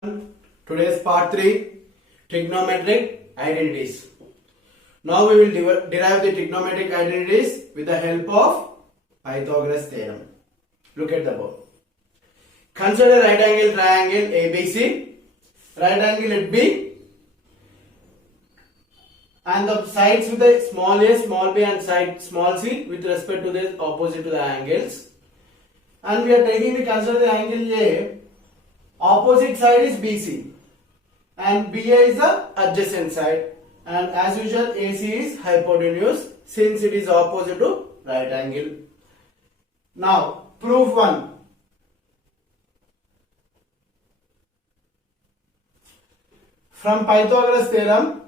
Today's part 3 trigonometric identities. Now we will derive the trigonometric identities with the help of Pythagoras theorem. Look at the board. Consider right angle triangle ABC. Right angle at B and the sides with the small a, small b and side small c with respect to the opposite to the angles. And we are taking the consider the angle A. Opposite side is BC and BA is the adjacent side, and as usual AC is hypotenuse since it is opposite to right angle. Now proof 1. From Pythagoras theorem,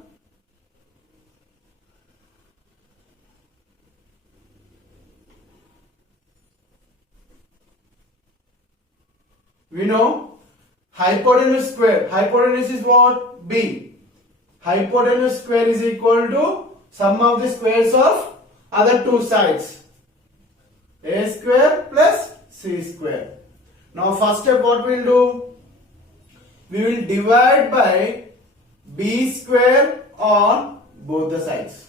we know hypotenuse square. Hypotenuse is what? B. Hypotenuse square is equal to sum of the squares of other two sides. A square plus C square. Now first step what we will do? We will divide by B square on both the sides.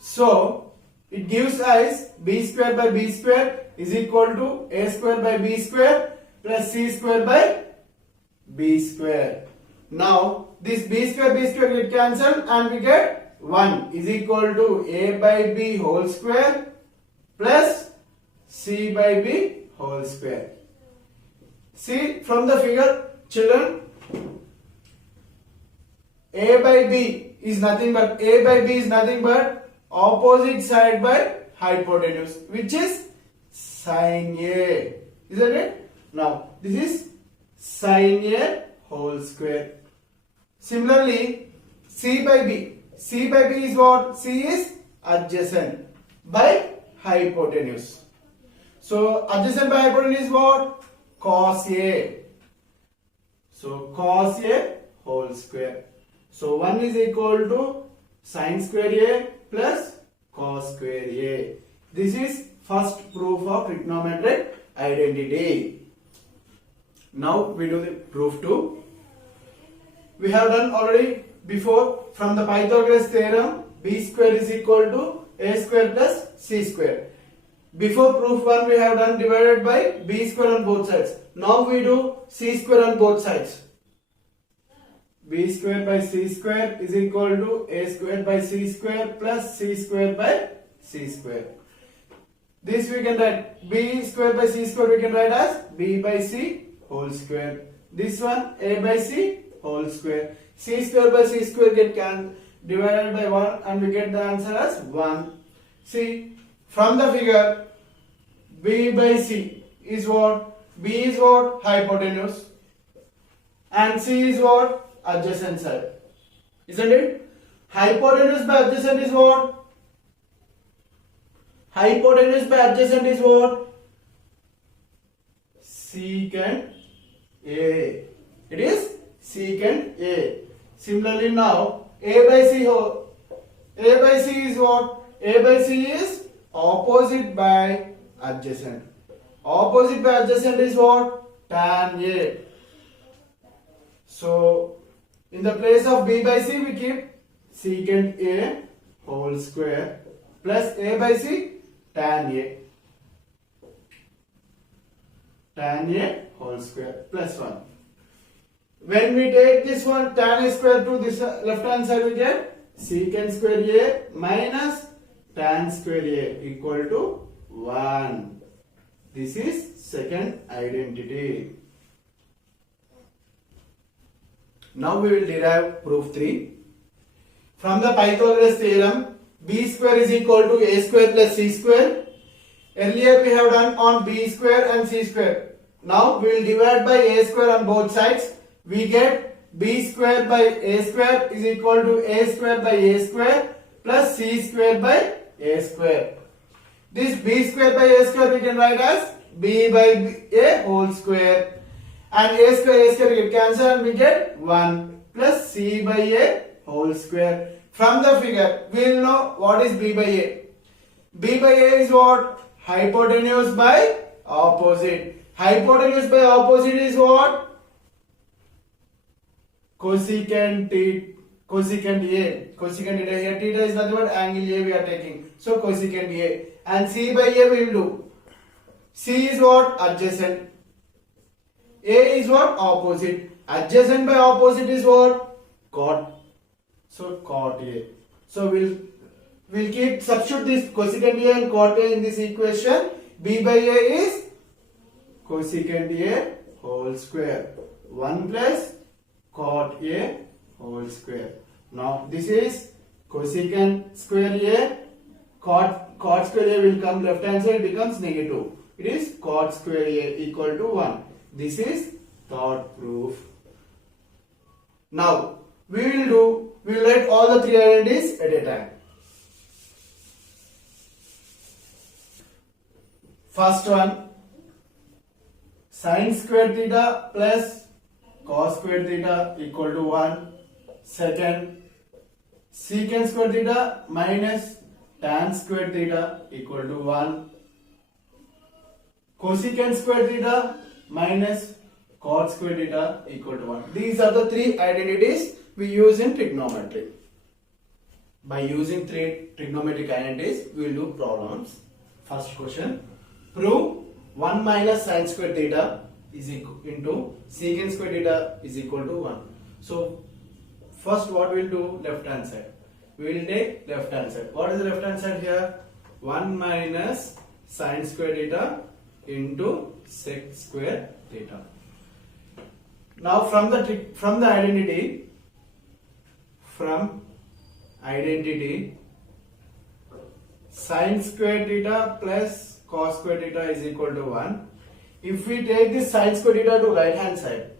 So it gives us B square by B square is equal to A square by B square plus C square by B square. Now this B square get cancelled and we get 1 is equal to A by B whole square plus C by B whole square. See from the figure, children, A by B is nothing but opposite side by hypotenuse, which is sin A, isn't it? Now this is sin A whole square. Similarly, C by B is what? C is adjacent by hypotenuse. So adjacent by hypotenuse is what? Cos A. So cos A whole square. So 1 is equal to sin square A plus cos square A. This is first proof of trigonometric identity. Now we do the proof 2. We have done already before from the Pythagoras theorem, B square is equal to A square plus C square. Before proof 1 we have done divided by B square on both sides. Now we do C square on both sides. B square by C square is equal to A square by C square plus C square by C square. This we can write B square by C square we can write as B by C whole square. This one A by C whole square. C square by C square get divided by 1 and we get the answer as 1. See from the figure, B by C is what? B is what? Hypotenuse and C is what? Adjacent side, isn't it? Hypotenuse by adjacent is what? Hypotenuse by adjacent is what? Secant A. It is secant A. Similarly now A by C is what? A by C is opposite by adjacent. Opposite by adjacent is what? Tan A. So in the place of B by C we keep secant A whole square plus A by C tan A. Tan A whole square plus 1. When we take this one tan A square to this left hand side we get secant square A minus tan square A equal to 1. This is second identity. Now we will derive proof 3. From the Pythagoras theorem, B square is equal to A square plus C square. Earlier we have done on B square and C square. Now we will divide by A square on both sides. We get B square by A square is equal to A square by A square plus C square by A square. This B square by A square we can write as B by A whole square. And A square get cancelled and we get 1 plus C by A whole square. From the figure we will know what is B by A. B by A is what? Hypotenuse by opposite. Hypotenuse by opposite is what? Cosecant A. Cosecant theta. Here theta is nothing but angle A we are taking. So cosecant A. And C by A we will do. C is what? Adjacent. A is what? Opposite. Adjacent by opposite is what? Cot. So cot A. So we'll keep substitute this cosecant A and cot A in this equation. B by A is cosecant A whole square. 1 plus cot A whole square. Now this is cosecant square A. Cot square A will come left hand side, becomes negative. It is cot square A equal to 1. This is third proof. Now we will write all the three identities at a time. First one, sin square theta plus cos square theta equal to 1. Second, secant square theta minus tan square theta equal to 1. Cosecant square theta minus cot square theta equal to 1. These are the three identities we use in trigonometry. By using three trigonometric identities, we will do problems. First question, prove 1 minus sin square theta is equal into secant square theta is equal to 1. So first what we will do, left hand side. We will take left hand side. What is the left hand side here? 1 minus sin square theta into sec square theta. Now from the identity, sin square theta plus cos square theta is equal to 1. If we take this sin square theta to right hand side,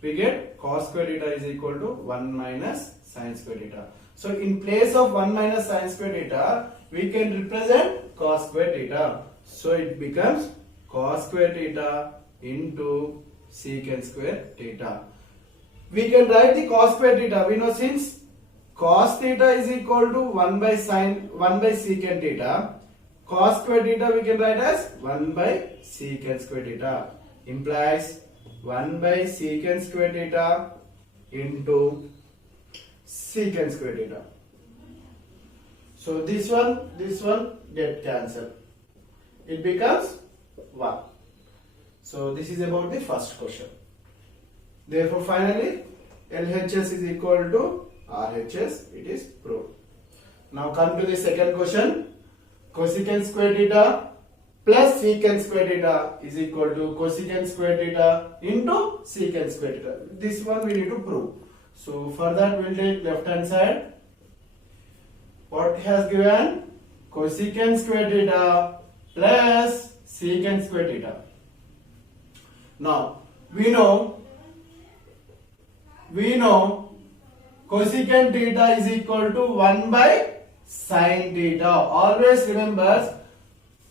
we get cos square theta is equal to 1 minus sin square theta. So in place of 1 minus sin square theta, we can represent cos square theta. So it becomes cos square theta into secant square theta. We can write the cos square theta. We know since cos theta is equal to 1 by secant theta, cos square theta we can write as 1 by secant square theta. Implies 1 by secant square theta into secant square theta. So this one get cancelled. It becomes 1. So this is about the first question. Therefore finally LHS is equal to RHS. It is proved. Now come to the second question. Cosecant square theta plus secant square theta is equal to cosecant square theta into secant square theta. This one we need to prove. So for that we will take left hand side. What has given? Cosecant square theta plus secant square theta. Now we know cosecant theta is equal to 1 by sin theta. Always remember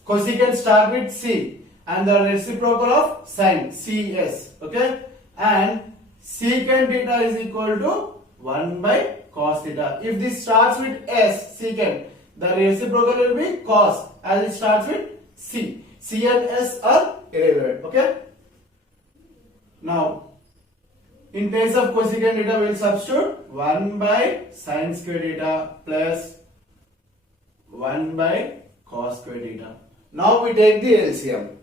cosecant start with C and the reciprocal of sin CS. Okay, and secant theta is equal to 1 by cos theta. If this starts with S, secant, the reciprocal will be cos as it starts with C. C and S are irrelevant. Okay. Now, in place of cosecant theta, we will substitute 1 by sin square theta plus 1 by cos square theta. Now we take the LCM.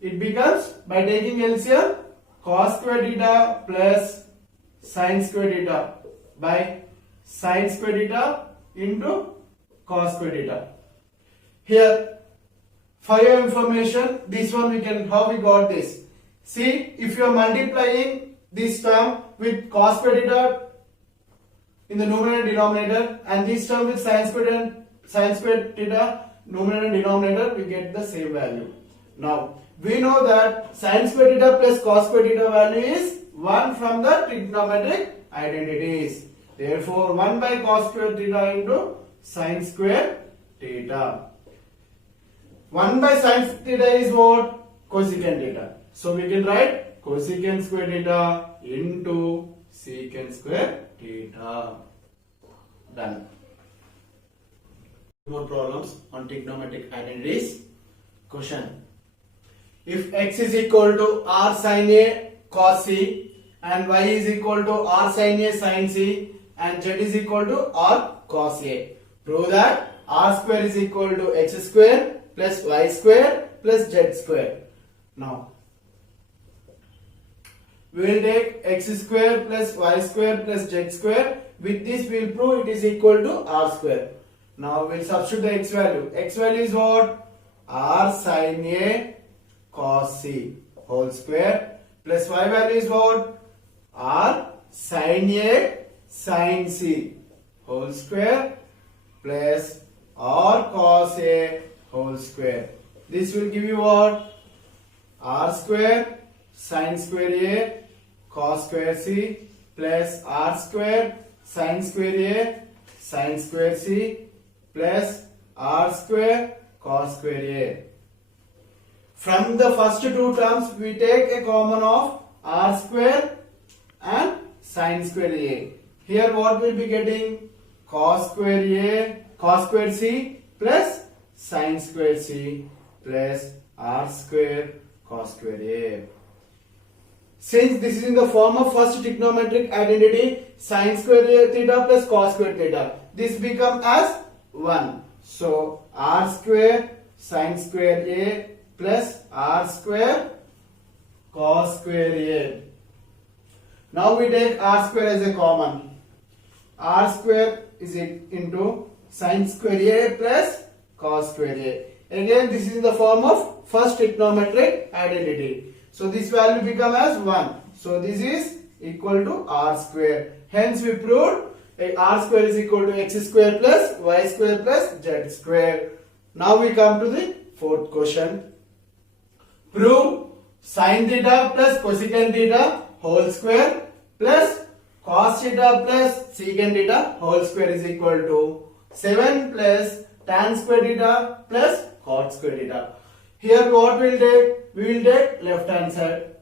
It becomes, by taking LCM, cos square theta plus sin square theta by sin square theta into cos square theta. Here, for your information, this one we can, how we got this? See, if you are multiplying this term with cos square theta in the numerator and denominator and this term with sin square theta numerator and denominator, we get the same value. Now, we know that sin square theta plus cos square theta value is 1 from the trigonometric identities. Therefore, 1 by cos square theta into sin square theta. 1 by sin theta is what? Cosecant theta. So we can write cosecant square theta into secant square theta. Done. More problems on trigonometric identities. Question. if x is equal to r sin a cos c and y is equal to r sin a sin c and z is equal to r cos a. Prove that r square is equal to x square plus y square plus z square. Now we will take x square plus y square plus z square. With this we will prove it is equal to r square. Now we will substitute the x value. X value is what? R sin a cos c whole square plus y value is what? R sin a sin c whole square plus r cos a whole square. This will give you what? R square sin square a cos square c plus r square sin square a sin square c plus r square cos square a. From the first two terms we take a common of r square and sin square a. Here what will be getting? Cos square a cos square c plus sin square c plus r square cos square a. Since this is in the form of first trigonometric identity, sin square theta plus cos square theta, this become as 1. So r square sin square a plus r square cos square a. Now we take r square as a common. R square is into sin square a plus cos square a. Again this is in the form of first trigonometric identity. So this value become as 1. So this is equal to r square. Hence we proved r square is equal to x square plus y square plus z square. Now we come to the fourth question. Prove sin theta plus cosecant theta whole square plus cos theta plus secant theta whole square is equal to 7 plus tan square theta plus cot square theta. Here what we will take? We will take left hand side.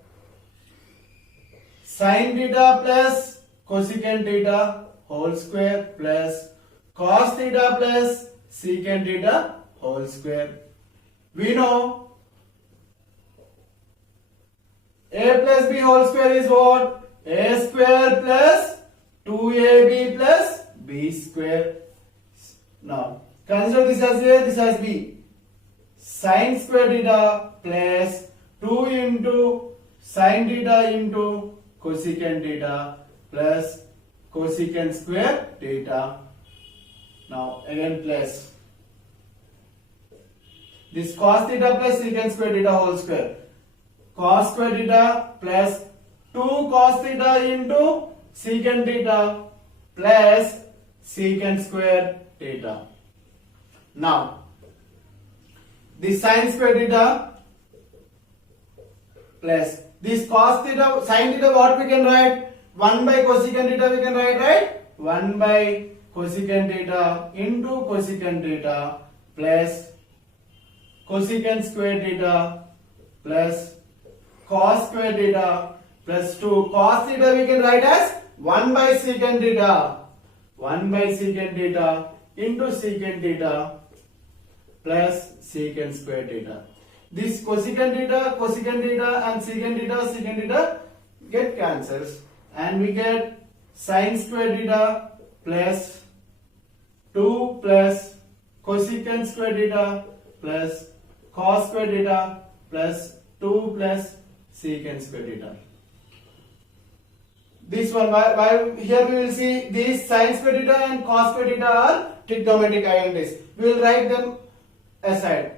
Sin theta plus cosecant theta whole square plus cos theta plus secant theta whole square. We know a plus b whole square is what? A square plus 2ab plus b square. Now consider this as a, this as b. Sin square theta plus 2 into sin theta into cosecant theta plus cosecant square theta. Now again plus this cos theta plus secant square theta whole square. Cos square theta plus 2 cos theta into secant theta plus secant square theta. Now this sin square theta plus this cos theta sin theta, what we can write? 1 by cosecant theta we can write, right? 1 by cosecant theta into cosecant theta plus cosecant square theta plus cos square theta plus 2 cos theta we can write as 1 by secant theta. 1 by secant theta into secant theta plus secant square theta. This cosecant theta and secant theta get cancels and we get sin square theta plus 2 plus cosecant square theta plus cos square theta plus 2 plus secant square theta. This one, here we will see these sin square theta and cos square theta are trigonometric identities. We will write them aside.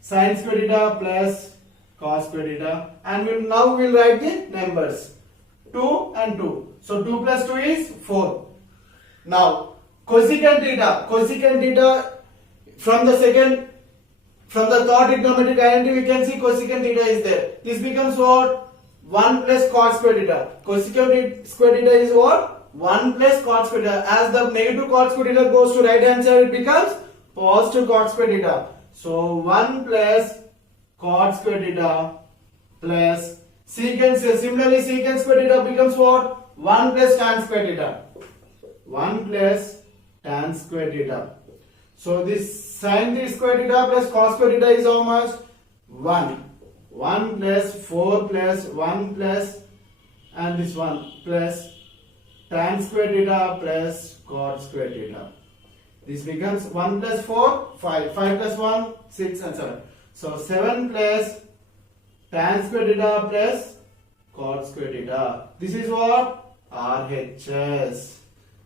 Sin square theta plus cos square theta, and now we will write the numbers 2 and 2. So 2 plus 2 is 4. Now cosecant theta from the third trigonometric identity we can see cosecant theta is there. This becomes what? 1 plus cot square theta. Cosecant square theta is what? 1 plus cot square theta. As the negative cot square theta goes to right hand side, it becomes positive cot square theta. So 1 plus cot square theta plus secant. Similarly, secant square theta becomes what? 1 plus tan square theta. 1 plus tan square theta. So this sin square theta plus cos square theta is how much? 1. 1 plus 4 plus 1 plus and this one plus tan square theta plus cot square theta. This becomes 1 plus 4, 5. 5 plus 1, 6 and 7. So 7 plus tan square theta plus cot square theta. This is what? RHS.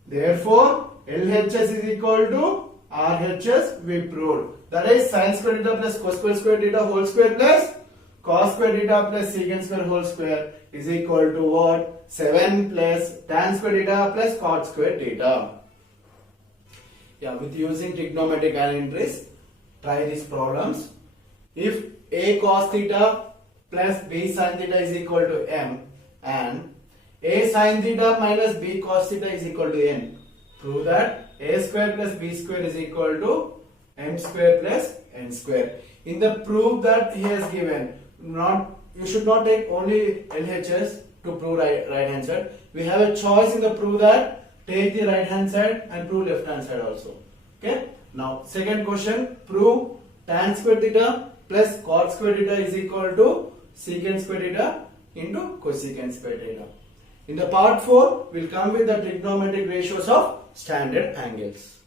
Therefore, LHS is equal to RHS we proved. That is sin square theta plus cos square theta whole square plus cos square theta plus secant square whole square is equal to what? 7 plus tan square theta plus cot square theta. Yeah, with using trigonometric entries, try these problems. If a cos theta plus b sin theta is equal to m and a sin theta minus b cos theta is equal to n, prove that a square plus b square is equal to m square plus n square. In the proof that he has given, you should not take only LHS to prove right hand side. We have a choice in the proof that take the right hand side and prove left hand side also. Okay. Now second question, prove tan square theta plus cot square theta is equal to secant square theta into cosecant square theta. In the part 4, we'll come with the trigonometric ratios of standard angles.